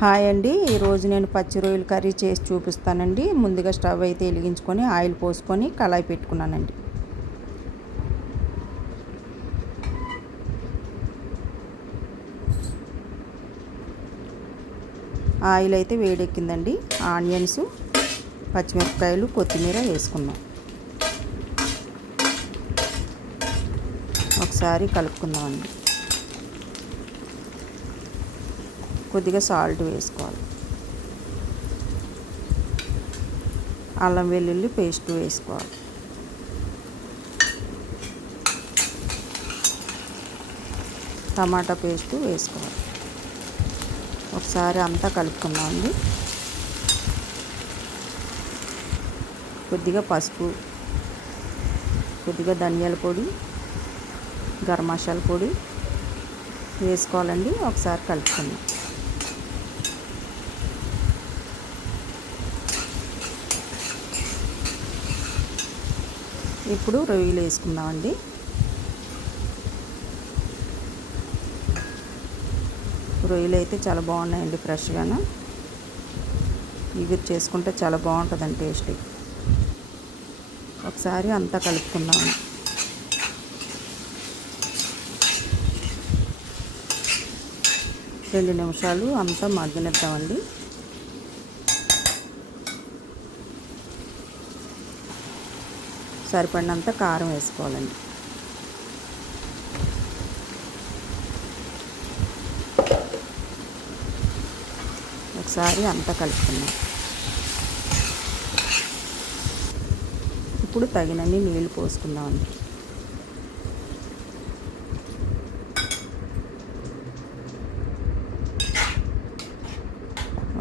Hi అండి, ఈరోజు నేను పచ్చి రొయ్యల కర్రీ చేసి చూపిస్తానండి. ముందుగా స్టవ్ అయితే వెలిగించుకొని ఆయిల్ పోసుకొని కళాయి పెట్టుకున్నానండి. ఆయిల్ అయితే వేడెక్కిందండి. ఆనియన్స్, పచ్చిమిరపకాయలు, కొత్తిమీర వేసుకుందాం. ఒకసారి కలుపుకుందామండి. కొద్దిగా సాల్ట్ వేసుకోవాలి. అల్లం వెల్లుల్లి పేస్ట్ వేసుకోవాలి. టమాటా పేస్ట్ వేసుకోవాలి. ఒకసారి అంతా కలుపుకుందామండి. కొద్దిగా పసుపు, కొద్దిగా ధనియాల పొడి, గరం మసాలా పొడి వేసుకోవాలండి. ఒకసారి కలుపుకుందాం. ఇప్పుడు రొయ్యలు వేసుకుందామండి. రొయ్యలు అయితే చాలా బాగున్నాయండి, ఫ్రెష్గాను. ఇగురు చేసుకుంటే చాలా బాగుంటుందండి టేస్ట్. ఒకసారి అంతా కలుపుకుందామండి. రెండు నిమిషాలు అంతా మగ్గనిద్దామండి. సరిపడినంత కారం వేసుకోవాలండి. ఒకసారి అంతా కలుపుకుందాం. ఇప్పుడు తగినన్ని నీళ్ళు పోసుకుందామండి.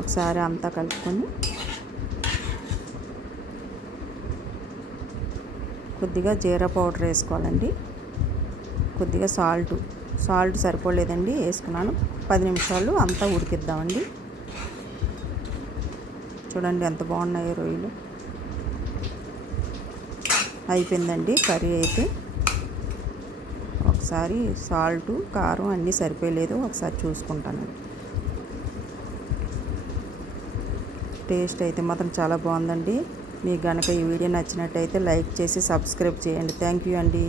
ఒకసారి అంతా కలుపుకొని కొద్దిగా జీరా పౌడర్ వేసుకోవాలండి. కొద్దిగా సాల్ట్ సరిపోలేదండి, వేసుకున్నాను. 10 నిమిషాలు అంతా ఉడికిద్దామండి. చూడండి ఎంత బాగున్నాయో రొయ్యలు. అయిపోయిందండి కర్రీ అయితే. ఒకసారి సాల్ట్, కారం అన్నీ సరిపోయలేదు, ఒకసారి చూసుకుంటానండి. టేస్ట్ అయితే మాత్రం చాలా బాగుందండి. మీకు కనుక ఈ వీడియో నచ్చినట్టయితే లైక్ చేసి సబ్స్క్రైబ్ చేయండి. థ్యాంక్ యూ అండి.